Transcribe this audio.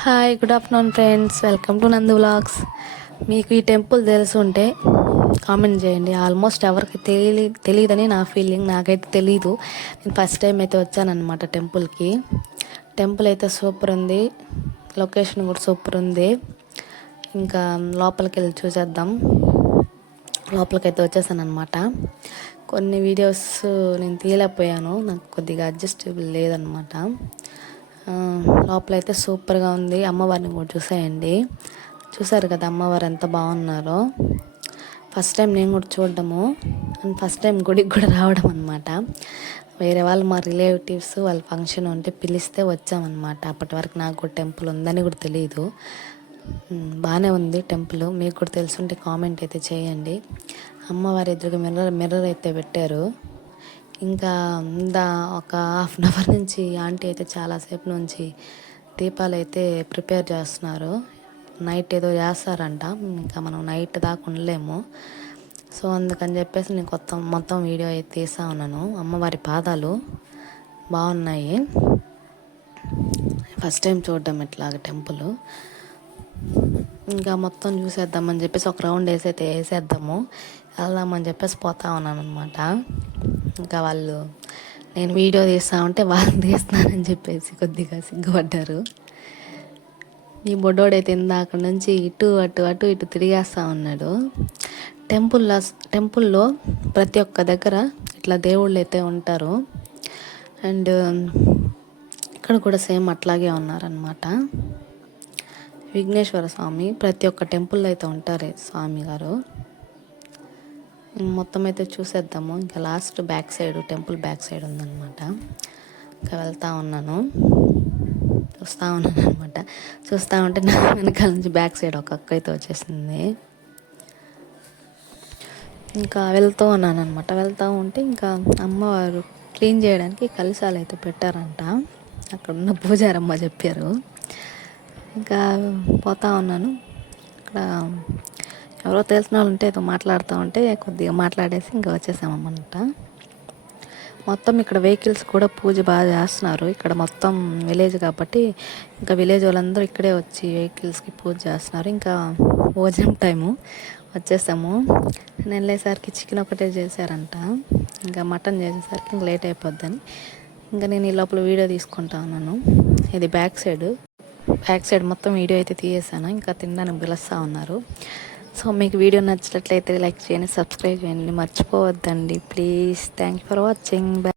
Hi, good afternoon friends. Welcome to నందు vlogs. మీకు ఈ టెంపుల్ తెలుసుంటే కామెంట్ చేయండి. ఆల్మోస్ట్ ఎవరికి తెలియదని నా ఫీలింగ్. నాకైతే తెలీదు. నేను ఫస్ట్ టైం అయితే వచ్చానన్నమాట టెంపుల్కి. టెంపుల్ అయితే సూపర్ ఉంది, లొకేషన్ కూడా సూపర్ ఉంది. ఇంకా లోపలికి వెళ్ళి చూసేద్దాం. లోపలికైతే వచ్చేసాను అనమాట. కొన్ని వీడియోస్ నేను తీయలేకపోయాను, నాకు కొద్దిగా అడ్జస్టబుల్ లేదనమాట. లోపలైతే సూపర్గా ఉంది. అమ్మవారిని కూడా చూసేయండి. చూసారు కదా అమ్మవారు ఎంత బాగున్నారో. ఫస్ట్ టైం నేను కూడా చూడడము అండ్ ఫస్ట్ టైం గుడికి కూడా రావడం అనమాట. వేరే వాళ్ళు మా రిలేటివ్స్ వాళ్ళ ఫంక్షన్ ఉంటే పిలిస్తే వచ్చామన్నమాట. అప్పటి వరకు నాకు కూడా టెంపుల్ ఉందని కూడా తెలియదు. బాగానే ఉంది టెంపుల్. మీకు కూడా తెలుసుంటే కామెంట్ అయితే చేయండి. అమ్మవారి ఎదురుగా మిర్రర్ అయితే పెట్టారు. ఇంకా ఒక హాఫ్ అన్ అవర్ నుంచి ఆంటీ అయితే చాలాసేపు నుంచి దీపాలు అయితే ప్రిపేర్ చేస్తున్నారు. నైట్ ఏదో చేస్తారంట, ఇంకా మనం నైట్ దాకా ఉండలేము. సో అందుకని చెప్పేసి నేను మొత్తం వీడియో అయితే తీసా ఉన్నాను. అమ్మవారి పాదాలు బాగున్నాయి. ఫస్ట్ టైం చూడడం ఇట్లాగ టెంపుల్. ఇంకా మొత్తం చూసేద్దామని చెప్పేసి ఒక రౌండ్ వేసేద్దాము, వెళ్దామని చెప్పేసి పోతా ఉన్నాను అనమాట. ఇంకా వాళ్ళు నేను వీడియో తీస్తా ఉంటే వాళ్ళు తీస్తున్నానని చెప్పేసి కొద్దిగా సిగ్గుపడ్డారు. ఈ బొడ్డోడైతే ఇందాక నుంచి ఇటు ఇటు తిరిగేస్తూ ఉన్నాడు. టెంపుల్లో ప్రతి ఒక్క దగ్గర ఇట్లా దేవుళ్ళు అయితే ఉంటారు. అండ్ ఇక్కడ కూడా సేమ్ అట్లాగే ఉన్నారనమాట. విఘ్నేశ్వర స్వామి ప్రతి ఒక్క టెంపుల్లో అయితే ఉంటారు స్వామి గారు. మొత్తం అయితే చూసేద్దాము. ఇంకా లాస్ట్ టెంపుల్ బ్యాక్ సైడ్ ఉందన్నమాట. ఇంకా చూస్తూ ఉన్నాను అనమాట. చూస్తూ ఉంటే నా వెనకాల నుంచి బ్యాక్ సైడ్ ఒక అక్క అయితే వచ్చేసింది. ఇంకా వెళ్తూ ఉన్నాను అనమాట. వెళ్తూ ఉంటే ఇంకా అమ్మవారు క్లీన్ చేయడానికి కలశాలు అయితే పెట్టారంట. అక్కడ ఉన్న పూజారమ్మ చెప్పారు. ఇంకా పోతా ఉన్నాను. అక్కడ ఎవరో తెలిసిన వాళ్ళు ఉంటే ఏదో మాట్లాడుతూ ఉంటే కొద్దిగా మాట్లాడేసి ఇంకా వచ్చేసామన్నమాట. మొత్తం ఇక్కడ వెహికల్స్ కూడా పూజ బాగా చేస్తున్నారు. ఇక్కడ మొత్తం విలేజ్ కాబట్టి ఇంకా విలేజ్ వాళ్ళందరూ ఇక్కడే వచ్చి వెహికల్స్కి పూజ చేస్తున్నారు. ఇంకా భోజనం టైము వచ్చేసాము. నేను వెళ్ళేసరికి చికెన్ ఒకటే చేశారంట. ఇంకా మటన్ చేసేసరికి ఇంకా లేట్ అయిపోద్దని ఇంకా నేను ఈ లోపల వీడియో తీసుకుంటా ఉన్నాను. ఇది బ్యాక్ సైడ్ మొత్తం వీడియో అయితే తీసేసాను. ఇంకా తినడానికి పిలుస్తూ ఉన్నారు. సో మీకు వీడియో నచ్చినట్లయితే లైక్ చేయండి, సబ్స్క్రైబ్ చేయండి, మర్చిపోవద్దండి please. Thank you for watching.